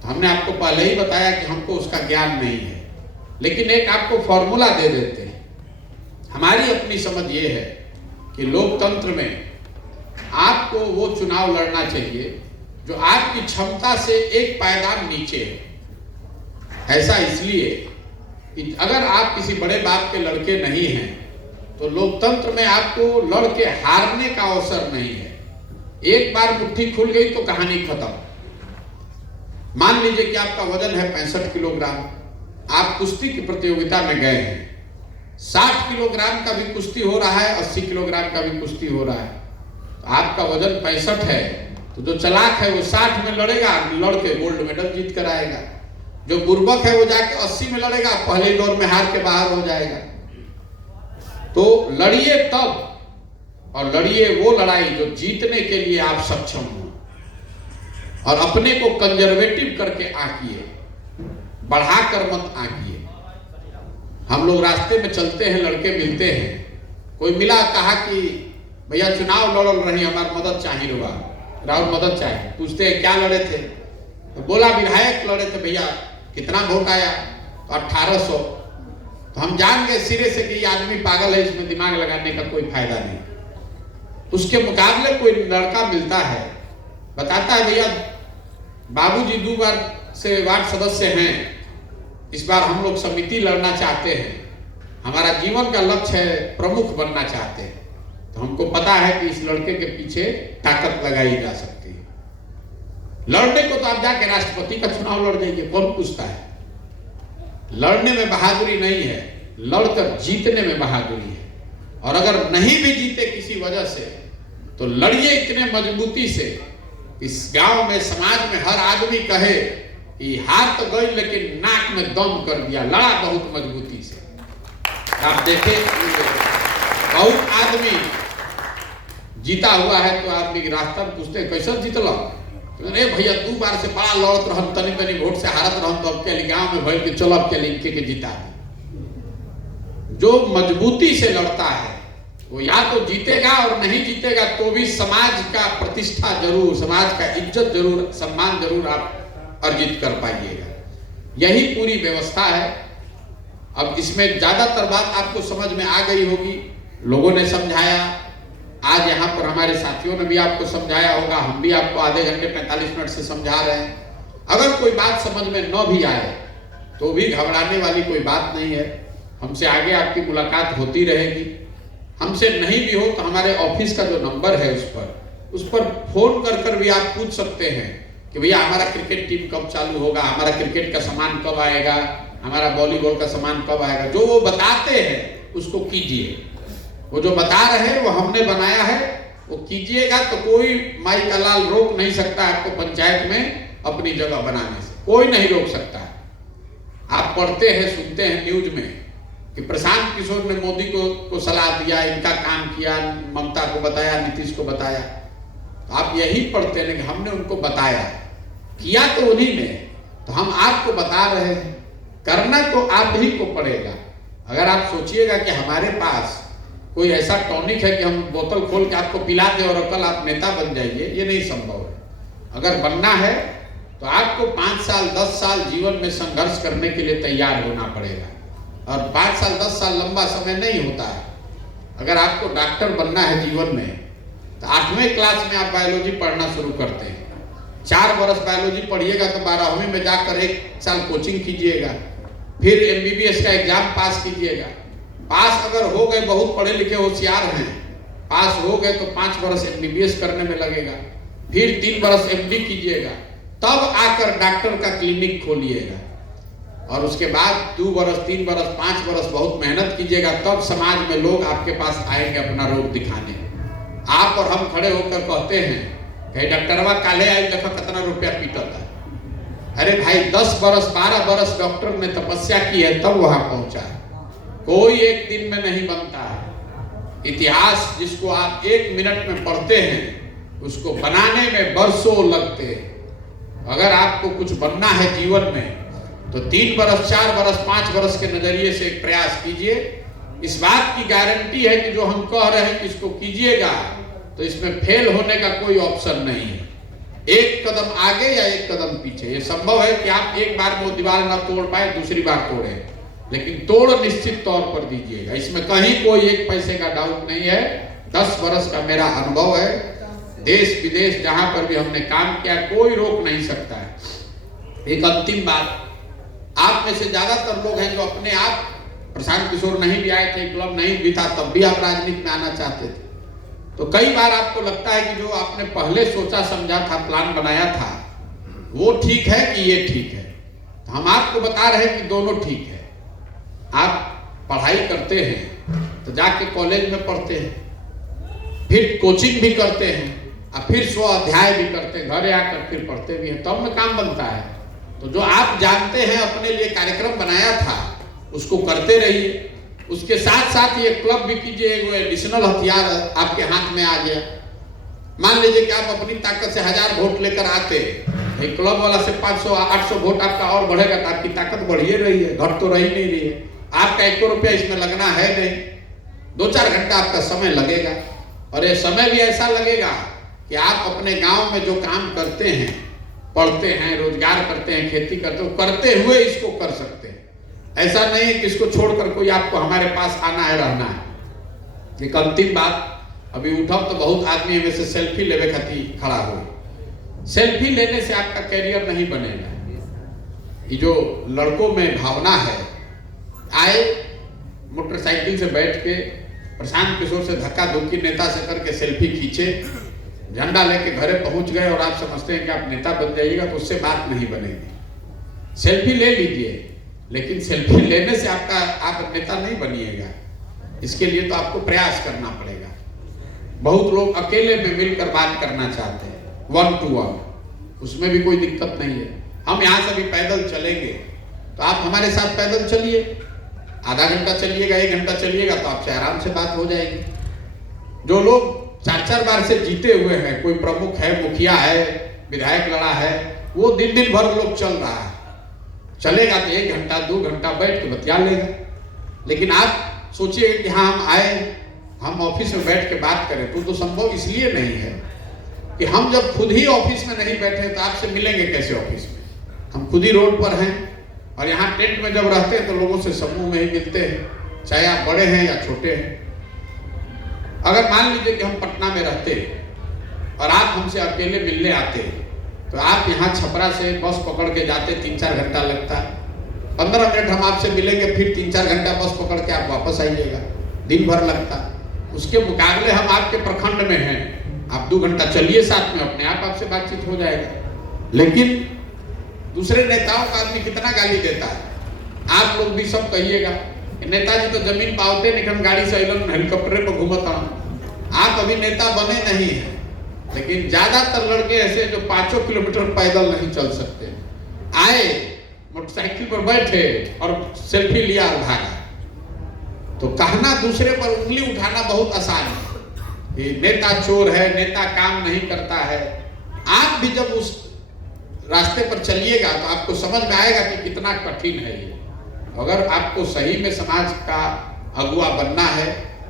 तो हमने आपको पहले ही बताया कि हमको उसका ज्ञान नहीं है, लेकिन एक आपको फॉर्मूला दे देते हैं। हमारी अपनी समझ ये है कि लोकतंत्र में आपको वो चुनाव लड़ना चाहिए जो आपकी क्षमता से एक पायदान नीचे है। ऐसा इसलिए कि अगर आप किसी बड़े बाप के लड़के नहीं हैं, तो लोकतंत्र में आपको लड़ के हारने का अवसर नहीं है। एक बार मुट्ठी खुल गई तो कहानी खत्म। मान लीजिए कि आपका वजन है 65 किलोग्राम, आप कुश्ती की प्रतियोगिता में गए हैं, 60 किलोग्राम का भी कुश्ती हो रहा है, 80 किलोग्राम का भी कुश्ती हो रहा है। तो आपका वजन 65 है, तो जो चलाक है वो 60 में लड़ेगा, लड़ के गोल्ड मेडल जीत कर आएगा। जो बुर्बक है वो जाके 80 में लड़ेगा, पहले दौर में हार के बाहर हो जाएगा। तो लड़िए तब, और लड़िए वो लड़ाई जो जीतने के लिए आप सक्षम हो। और अपने को कंजर्वेटिव करके आंकिए, बढ़ाकर मत आंकिए। हम लोग रास्ते में चलते हैं, लड़के मिलते हैं, कोई मिला, कहा कि भैया चुनाव लड़ रही, हमारी मदद चाहिए, रुआ राहुल मदद चाहिए। पूछते हैं क्या लड़े थे, तो बोला विधायक लड़े थे भैया, कितना वोट आया, तो 1800। तो हम जान गए सिरे से कि ये आदमी पागल है, इसमें दिमाग लगाने का कोई फायदा नहीं। उसके मुकाबले कोई लड़का मिलता है, बताता है भैया बाबूजी 2 बार से वार्ड सदस्य हैं, इस बार हम लोग समिति लड़ना चाहते हैं, हमारा जीवन का लक्ष्य है, प्रमुख बनना चाहते हैं। तो हमको पता है कि इस लड़के के पीछे ताकत लगाई जा सकती है। लड़ने को तो आप जाके राष्ट्रपति का चुनाव लड़ जाइए, कौन पूछता है। लड़ने में बहादुरी नहीं है, लड़कर जीतने में बहादुरी है। और अगर नहीं भी जीते किसी वजह से, तो लड़िए इतने मजबूती से, इस गांव में, समाज में हर आदमी कहे कि हार तो गई लेकिन नाक में दम कर दिया, लड़ा बहुत मजबूती से। आप देखें बहुत आदमी जीता हुआ है, तो आदमी के रास्ता में पूछते हैं कैसे जीतल, तो अरे भैया 2 बार से बड़ा लड़त रहम, तनी तनी वोट से हारत रहम, तो अब के गांव में भर के चलो, अब के इनके के जीता है। जो मजबूती से लड़ता है वो या तो जीतेगा, और नहीं जीतेगा तो भी समाज का प्रतिष्ठा जरूर, समाज का इज्जत जरूर, सम्मान जरूर आप अर्जित कर पाइएगा। यही पूरी व्यवस्था है। अब इसमें ज्यादातर बात आपको समझ में आ गई होगी, लोगों ने समझाया, आज यहाँ पर हमारे साथियों ने भी आपको समझाया होगा, हम भी आपको आधे घंटे 45 मिनट से समझा रहे हैं। अगर कोई बात समझ में न भी आए तो भी घबराने वाली कोई बात नहीं है, हमसे आगे आपकी मुलाकात होती रहेगी। हमसे नहीं भी हो तो हमारे ऑफिस का जो नंबर है उस पर फोन कर कर भी आप पूछ सकते हैं कि भैया हमारा क्रिकेट टीम कब चालू होगा, हमारा क्रिकेट का सामान कब आएगा, हमारा वॉलीबॉल का सामान कब आएगा। जो वो बताते हैं उसको कीजिए, वो जो बता रहे हैं वो हमने बनाया है, वो कीजिएगा। तो कोई माई का लाल रोक नहीं सकता आपको पंचायत में अपनी जगह बनाने से, कोई नहीं रोक सकता है। आप पढ़ते हैं, सुनते हैं न्यूज में कि प्रशांत किशोर ने मोदी को सलाह दिया, इनका काम किया, ममता को बताया, नीतीश को बताया। तो आप यही पढ़ते हैं कि हमने उनको बताया, किया तो उन्हीं ने, तो हम आपको बता रहे हैं, करना तो आप ही को पड़ेगा। अगर आप सोचिएगा कि हमारे पास कोई ऐसा टॉनिक है कि हम बोतल खोल के आपको पिला दें और कल आप नेता बन जाइए, ये नहीं संभव है। अगर बनना है तो आपको 5 साल 10 साल जीवन में संघर्ष करने के लिए तैयार होना पड़ेगा। और 5 साल 10 साल लंबा समय नहीं होता है। अगर आपको डॉक्टर बनना है जीवन में, तो 8वें क्लास में आप बायोलॉजी पढ़ना शुरू करते हैं, 4 वर्ष बायोलॉजी पढ़िएगा, तो 12वीं में जाकर 1 साल कोचिंग कीजिएगा, फिर MBBS का एग्जाम पास कीजिएगा। पास अगर हो गए, बहुत पढ़े लिखे होशियार हैं, पास हो गए तो 5 वर्ष MBBS करने में लगेगा, फिर 3 वर्ष MD कीजिएगा, तब आकर डॉक्टर का क्लिनिक खोलिएगा। और उसके बाद 2 वर्ष 3 वर्ष 5 वर्ष बहुत मेहनत कीजिएगा, तब समाज में लोग आपके पास आएंगे अपना रोग दिखाने। आप और हम खड़े होकर कहते हैं कि डॉक्टरवा काले आई, देखो कितना रुपया पीटता है। अरे भाई 10 वर्ष 12 वर्ष डॉक्टर ने तपस्या की है, तब वहां पहुंचा है। कोई एक दिन में नहीं बनता है। इतिहास जिसको आप 1 मिनट में पढ़ते हैं, उसको बनाने में बरसों लगते हैं। अगर आपको कुछ बनना है जीवन में, तो 3 वर्ष 4 वर्ष 5 वर्ष के नजरिए से एक प्रयास कीजिए। इस बात की गारंटी है कि जो हम कह रहे हैं कि इसको कीजिएगा, तो इसमें फेल होने का कोई ऑप्शन नहीं है। एक कदम आगे या एक कदम पीछे। ये संभव है कि आप एक बार वो दीवार ना तोड़ पाए, दूसरी बार तोड़े, लेकिन तोड़ निश्चित तौर पर दीजिएगा। इसमें कहीं कोई 1 पैसे का डाउट नहीं है। 10 वर्ष का मेरा अनुभव है, देश विदेश जहां पर भी हमने काम किया, कोई रोक नहीं सकता है। एक अंतिम बात, आप में से ज्यादातर लोग हैं जो अपने आप, प्रशांत किशोर नहीं भी आए थे, क्लब नहीं भी था, तब भी आप राजनीति में आना चाहते थे। तो कई बार आपको लगता है कि जो आपने पहले सोचा समझा था, प्लान बनाया था, वो ठीक है कि ये ठीक है। तो हम आपको बता रहे हैं कि दोनों ठीक है। आप पढ़ाई करते हैं तो जाके कॉलेज में पढ़ते हैं, फिर कोचिंग भी करते हैं, और फिर 100 अध्याय भी करते हैं, घरे आकर फिर पढ़ते भी हैं, तब में काम बनता है। तो जो आप जानते हैं अपने लिए कार्यक्रम बनाया था, उसको करते रहिए। उसके साथ साथ ये क्लब भी कीजिए, वो एडिशनल हथियार आपके हाथ में आ गया। मान लीजिए कि आप अपनी ताकत से 1000 वोट लेकर आते, भाई क्लब वाला से 500-800 वोट आपका और बढ़ेगा तो आपकी ताकत बढ़ ही रही है, घट तो रही नहीं रही है। आपका 1 रुपया इसमें लगना है नहीं, 2-4 घंटा आपका समय लगेगा। और ये समय भी ऐसा लगेगा कि आप अपने गांव में जो काम करते हैं, पढ़ते हैं, रोजगार करते हैं, खेती करते हो, करते हुए इसको कर सकते हैं। ऐसा नहीं है कि इसको छोड़कर कोई आपको हमारे पास आना है, रहना है। एक अंतिम बात, अभी उठब तो बहुत आदमी में से सेल्फी लेवे खातिर खड़ा हुए। सेल्फी लेने से आपका कैरियर नहीं बनेगा। ये जो लड़कों में भावना है, आए मोटरसाइकिल से बैठ के प्रशांत किशोर से धक्का धुक्की नेता से करके सेल्फी खींचे, झंडा लेके घरे पहुंच गए और आप समझते हैं कि आप नेता बन जाइएगा, तो उससे बात नहीं बनेगी। सेल्फी ले लीजिए, लेकिन सेल्फी लेने से आप नेता नहीं बनिएगा। इसके लिए तो आपको प्रयास करना पड़ेगा। बहुत लोग अकेले में मिलकर बात करना चाहते हैं, 1 to 1, उसमें भी कोई दिक्कत नहीं है। हम यहाँ से भी पैदल चलेंगे तो आप हमारे साथ पैदल चलिए, आधा घंटा चलिएगा, 1 घंटा चलिएगा, तो आपसे आराम से बात हो जाएगी। जो लोग 4-4 बार से जीते हुए हैं, कोई प्रमुख है, मुखिया है, विधायक लड़ा है, वो दिन भर लोग चल रहा है, चलेगा तो 1 घंटा 2 घंटा बैठ के बतिया लेगा। लेकिन आप सोचिए कि हाँ हम आए, हम ऑफिस में बैठ के बात करें, तो संभव इसलिए नहीं है कि हम जब खुद ही ऑफिस में नहीं बैठे तो आपसे मिलेंगे कैसे ऑफिस में। हम खुद ही रोड पर हैं और यहाँ टेंट में जब रहते हैं तो लोगों से समूह में ही मिलते हैं, चाहे आप बड़े हैं या छोटे हैं। अगर मान लीजिए कि हम पटना में रहते और आप हमसे अकेले मिलने आते, तो आप यहाँ छपरा से बस पकड़ के जाते, 3-4 घंटा लगता, 15 मिनट हम आपसे मिलेंगे, फिर 3-4 घंटा बस पकड़ के आप वापस आइएगा, दिन भर लगता। उसके मुकाबले हम आपके प्रखंड में हैं, आप 2 घंटा चलिए साथ में, अपने आप आपसे बातचीत हो जाएगा। लेकिन दूसरे नेताओं का आदमी कितना गाली देता है, आप लोग भी सब कहिएगा, नेताजी तो जमीन पावते निकम गाड़ी से हेलीकॉप्टर पर घूमता। आप अभी नेता बने नहीं है, लेकिन ज्यादातर लड़के ऐसे जो 5 किलोमीटर पैदल नहीं चल सकते, आए मोटरसाइकिल पर बैठे और सेल्फी लिया और भागा। तो कहना दूसरे पर उंगली उठाना बहुत आसान है कि नेता चोर है, नेता काम नहीं करता है। आप भी जब उस रास्ते पर चलिएगा तो आपको समझ में आएगा कि कितना कठिन है ये। अगर आपको सही में समाज का अगुवा बनना है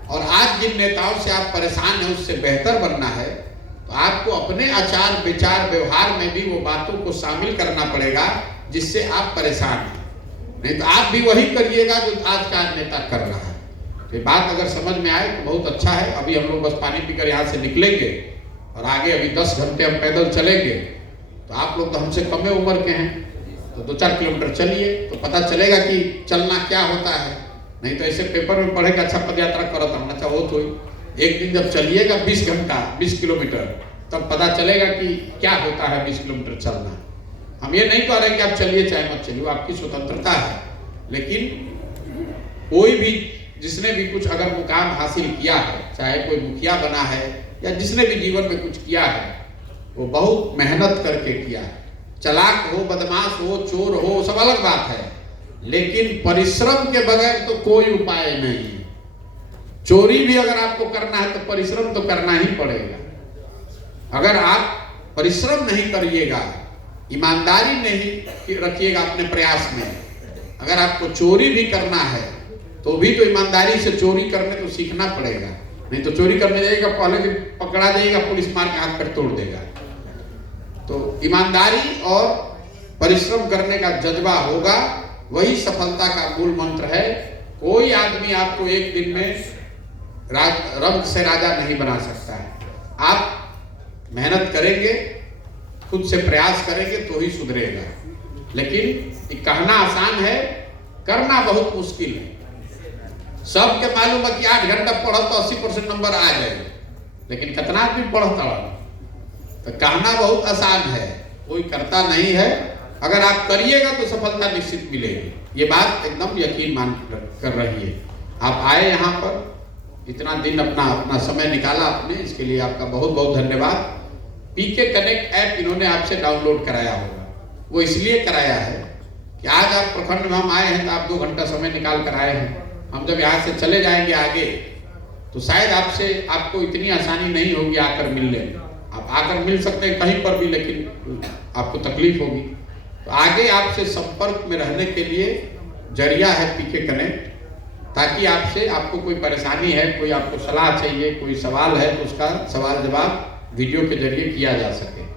और आज जिन नेताओं से आप परेशान हैं उससे बेहतर बनना है, तो आपको अपने आचार विचार व्यवहार में भी वो बातों को शामिल करना पड़ेगा जिससे आप परेशान हैं। नहीं तो आप भी वही करिएगा जो आज का नेता कर रहा है। तो ये बात अगर समझ में आए तो बहुत अच्छा है। अभी हम लोग बस पानी पीकर यहाँ से निकलेंगे और आगे अभी 10 घंटे हम पैदल चलेंगे। तो आप लोग तो हमसे कमे उम्र के हैं, तो 2-4 किलोमीटर चलिए तो पता चलेगा कि चलना क्या होता है। नहीं तो ऐसे पेपर में पढ़े कि अच्छा पद यात्रा करता हूँ, अच्छा वो तो एक दिन जब चलिएगा 20 घंटा 20 किलोमीटर, तब पता चलेगा कि क्या होता है 20 किलोमीटर चलना। हम ये नहीं कह रहे कि आप चलिए चाहे मत चलिए, आपकी स्वतंत्रता है। लेकिन कोई भी जिसने भी कुछ अगर मुकाम हासिल किया है, चाहे कोई मुखिया बना है या जिसने भी जीवन में कुछ किया है, वो बहुत मेहनत करके किया है। चालाक हो, बदमाश हो, चोर हो, सब अलग बात है, लेकिन परिश्रम के बगैर तो कोई उपाय नहीं है। चोरी भी अगर आपको करना है तो परिश्रम तो करना ही पड़ेगा। अगर आप परिश्रम नहीं करिएगा, ईमानदारी नहीं रखिएगा अपने प्रयास में, अगर आपको चोरी भी करना है तो भी तो ईमानदारी से चोरी करने तो सीखना पड़ेगा। नहीं तो चोरी करने जाइएगा, पहले भी पकड़ा जाइएगा, पुलिस मार के हाथ पर तोड़ देगा। तो ईमानदारी और परिश्रम करने का जज्बा होगा, वही सफलता का मूल मंत्र है। कोई आदमी आपको एक दिन में रंग से राजा नहीं बना सकता है। आप मेहनत करेंगे, खुद से प्रयास करेंगे तो ही सुधरेगा। लेकिन कहना आसान है, करना बहुत मुश्किल है। सबके मालूम है कि 8 घंटा पढ़ो तो 80% नंबर आ जाएगा, लेकिन कितना आदमी पढ़ता है? तो कहना बहुत आसान है, कोई करता नहीं है। अगर आप करिएगा तो सफलता निश्चित मिलेगी, ये बात एकदम यकीन मान कर रही है। आप आए यहाँ पर, इतना दिन अपना समय निकाला आपने, इसके लिए आपका बहुत बहुत धन्यवाद। पीके कनेक्ट ऐप इन्होंने आपसे डाउनलोड कराया होगा, वो इसलिए कराया है कि आज आप प्रखंड में हम आए हैं तो आप 2 घंटा समय निकाल कर आए हैं। हम जब यहाँ से चले जाएंगे आगे तो शायद आपको इतनी आसानी नहीं होगी आकर मिलने। आप आकर मिल सकते हैं कहीं पर भी, लेकिन आपको तकलीफ होगी। तो आगे आपसे संपर्क में रहने के लिए जरिया है पीके कनेक्ट, ताकि आपसे आपको कोई परेशानी है, कोई आपको सलाह चाहिए, कोई सवाल है तो उसका सवाल जवाब वीडियो के जरिए किया जा सके।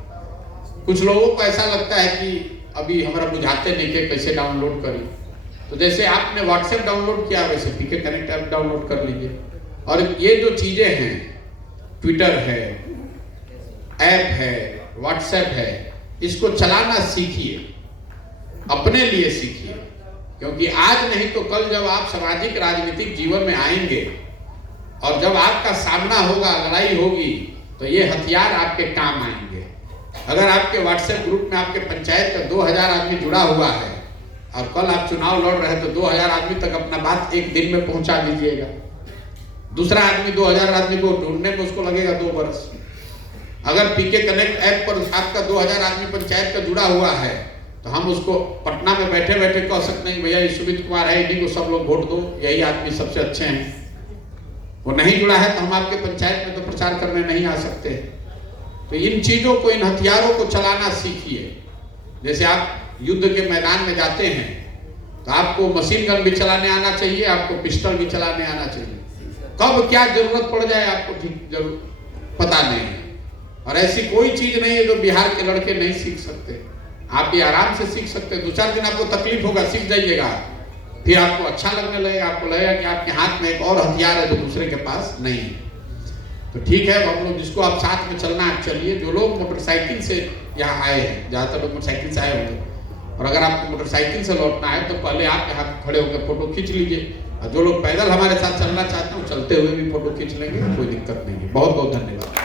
कुछ लोगों को ऐसा लगता है कि अभी हमारा बुझाते नहीं कि कैसे डाउनलोड करें, तो जैसे आपने व्हाट्सएप डाउनलोड किया वैसे पीके कनेक्ट ऐप डाउनलोड कर लीजिए। और ये जो चीजें हैं, ट्विटर है, ऐप है, व्हाट्सएप है, इसको चलाना सीखिए, अपने लिए सीखिए, क्योंकि आज नहीं तो कल जब आप सामाजिक राजनीतिक जीवन में आएंगे और जब आपका सामना होगा, लड़ाई होगी, तो ये हथियार आपके काम आएंगे। अगर आपके व्हाट्सएप ग्रुप में आपके पंचायत का 2000 आदमी जुड़ा हुआ है और कल आप चुनाव लड़ रहे हैं, तो 2000 आदमी तक अपना बात एक दिन में पहुंचा दीजिएगा। दूसरा आदमी 2000 आदमी को ढूंढने में उसको लगेगा 2 वर्ष। अगर पीके कनेक्ट ऐप पर आपका 2000 आदमी पंचायत का जुड़ा हुआ है, तो हम उसको पटना में बैठे बैठे कह सकते हैं भैया ये सुमित कुमार है, इन्हीं को सब लोग वोट दो, यही आदमी सबसे अच्छे हैं। वो नहीं जुड़ा है तो हम आपके पंचायत में तो प्रचार करने नहीं आ सकते। तो इन चीजों को, इन हथियारों को चलाना सीखिए। जैसे आप युद्ध के मैदान में जाते हैं तो आपको मशीन गन भी चलाने आना चाहिए, आपको पिस्टल भी चलाने आना चाहिए। कब क्या जरूरत पड़ जाए आपको ठीक जरूर पता नहीं है। और ऐसी कोई चीज नहीं है जो बिहार के लड़के नहीं सीख सकते। आप ये आराम से सीख सकते हैं। 2-4 दिन आपको तकलीफ होगा, सीख जाइएगा, फिर आपको अच्छा लगने लगेगा, आपको लगेगा कि आपके हाथ में एक और हथियार है जो दूसरे के पास नहीं है। तो ठीक है, हम लोग जिसको आप साथ में चलना है चलिए। जो लोग मोटरसाइकिल से यहाँ आए हैं, ज़्यादातर लोग मोटरसाइकिल से आए होंगे, और अगर आपको मोटरसाइकिल से लौटना है तो पहले आप यहाँ खड़े होकर फोटो खींच लीजिए। और जो लोग पैदल हमारे साथ चलना चाहते हैं वो चलते हुए भी फोटो खींच लेंगे, कोई दिक्कत नहीं है। बहुत बहुत धन्यवाद।